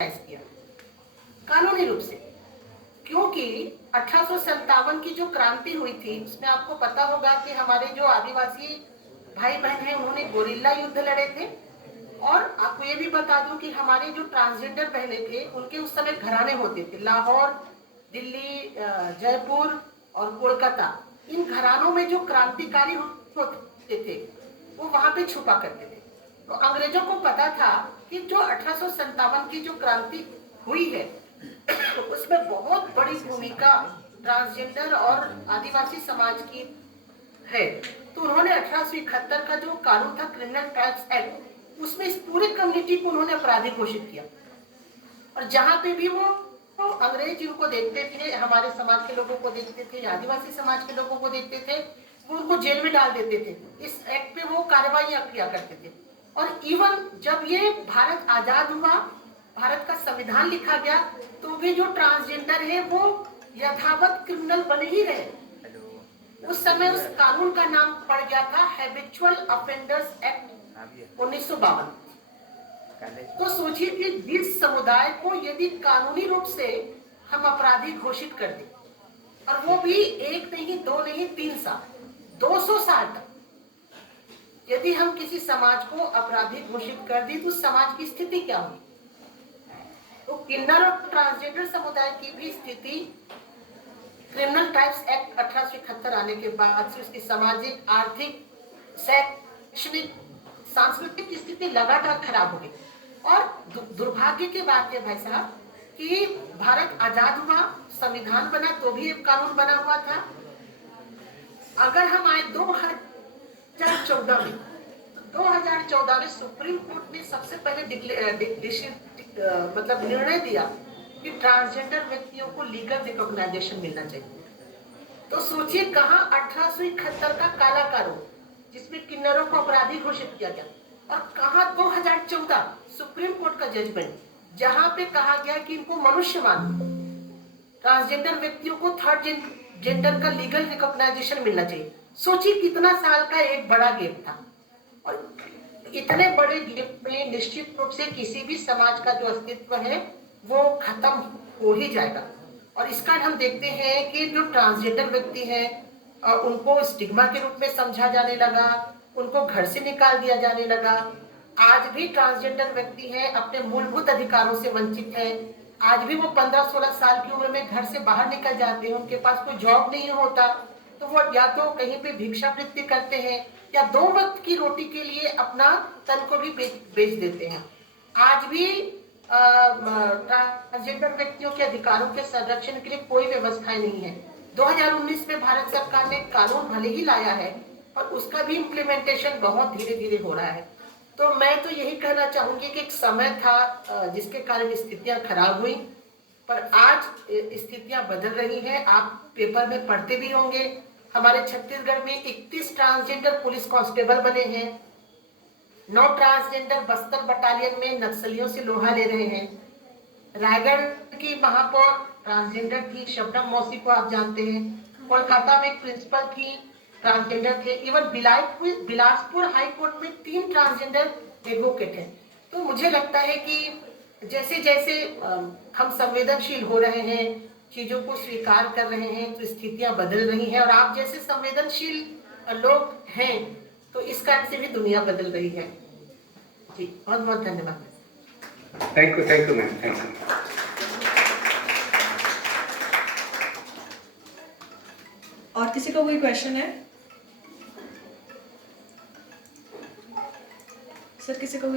किया कानूनी रूप से, क्योंकि 1857 की जो क्रांति हुई थी उसमें आपको पता होगा कि हमारे जो आदिवासी भाई बहन हैं उन्होंने गोरिल्ला युद्ध लड़े थे। और आपको ये भी बता दूं कि हमारे जो ट्रांसजेंडर बहनें थे उनके उस समय घराने होते थे, लाहौर, दिल्ली, जयपुर और कोलकाता। इन घरानों में जो क्रांतिकारी होते थे वो वहां पे छुपा करते थे। तो अंग्रेजों को पता था कि जो 1857 की जो क्रांति हुई है तो उसमें बहुत बड़ी भूमिका ट्रांसजेंडर और आदिवासी समाज की है। तो उन्होंने 1871 का जो कानून था क्रिमिनल ट्राइब्स एक्ट, उसमें इस पूरे कम्युनिटी को उन्होंने अपराधी घोषित किया। और जहां पे भी वो अंग्रेज इनको देखते थे, हमारे समाज के लोगों को देखते थे, आदिवासी समाज के लोगों को देखते थे, वो उनको जेल में डाल देते थे। इस एक्ट पे वो कार्रवाई किया करते थे। और इवन जब ये भारत आजाद हुआ, भारत का संविधान लिखा गया, तो भी जो ट्रांसजेंडर है वो यथावत क्रिमिनल बने ही रहे। उस समय उस कानून का नाम पड़ गया था हैबिचुअल ऑफेंडर्स एक्ट 1952। तो सोचिए कि जिस समुदाय को यदि कानूनी रूप से हम अपराधी घोषित कर दें, और वो भी एक नहीं, दो नहीं, 3 साल, 200 साल तक यदि हम किसी समाज को अपराधी घोषित कर दी तो समाज की स्थिति क्या होगी? तो किन्नर और ट्रांसजेंडर समुदाय की भी स्थिति क्रिमिनल ट्राइब्स एक्ट 1871 आने के बाद से उसकी सामाजिक, आर्थिक, शैक्षणिक, सांस्कृतिक स्थिति लगातार खराब हो गई। और दुर्भाग्य की बात है भाई साहब कि भारत आजाद हुआ, संविधान बना, तो भी एक कानून बना हुआ था। अगर हम आए 2014 में, तो 2014 में सुप्रीम कोर्ट ने सबसे पहले मतलब निर्णय दिया कि ट्रांसजेंडर व्यक्तियों को लीगल रिकॉग्नाइजेशन मिलना चाहिए। तो सोचिए कहां 1871 का काला कानून जिसमें किन्नरों को अपराधी घोषित किया गया, और कहां 2014 सुप्रीम कोर्ट का जजमेंट जहां पे कहा गया कि इनको मनुष्य मानो, ट्रांसजेंडर व्यक्तियों को थर्ड जेंडर का लीगल रिकॉग्नाइजेशन मिलना चाहिए। सोचिए कितना साल का एक बड़ा गैप था। और इतने बड़े गैप में निश्चित रूप से किसी भी समाज का जो अस्तित्व है वो खत्म हो ही जाएगा। और इसका हम देखते हैं कि जो ट्रांसजेंडर व्यक्ति है उनको स्टिग्मा के रूप में समझा जाने लगा, उनको घर से निकाल दिया जाने लगा। आज भी ट्रांसजेंडर व्यक्ति है अपने मूलभूत अधिकारों से वंचित है। आज भी वो 15-16 साल की उम्र में घर से बाहर निकल जाते हैं, उनके पास कोई जॉब नहीं होता, तो वो या तो कहीं पे भिक्षावृत्ति करते हैं या 2 वक्त की रोटी के लिए अपना तन को भी बेच देते हैं। आज भी ट्रांसजेंडर व्यक्तियों के अधिकारों के संरक्षण के लिए कोई व्यवस्थाएं नहीं है। 2019 में भारत सरकार ने कानून भले ही लाया है पर उसका भी इम्प्लीमेंटेशन बहुत धीरे धीरे हो रहा है। तो मैं तो यही कहना चाहूंगी कि एक समय था जिसके कारण स्थितियां खराब हुई, पर आज स्थितियां बदल रही हैं। आप पेपर में पढ़ते भी होंगे, हमारे छत्तीसगढ़ में 31 ट्रांसजेंडर पुलिस कांस्टेबल बने हैं। 9 ट्रांसजेंडर बस्तर बटालियन में नक्सलियों से लोहा ले रहे हैं। रायगढ़ की महापौर ट्रांसजेंडर थी, शबनम मौसी को आप जानते हैं। कोलकाता में एक प्रिंसिपल थी, ट्रांसजेंडर थे। इवन बिलासपुर हाई कोर्ट में 3 ट्रांसजेंडर एडवोकेट हैं। तो मुझे लगता है कि जैसे जैसे हम संवेदनशील हो रहे हैं, चीजों को स्वीकार कर रहे हैं, तो स्थितियां बदल रही हैं। और आप जैसे संवेदनशील लोग हैं तो इस कारण से भी दुनिया बदल रही है। जी, बहुत बहुत धन्यवाद। Thank you ma'am, thank you. और किसी का कोई क्वेश्चन है? सर, किसी का कोई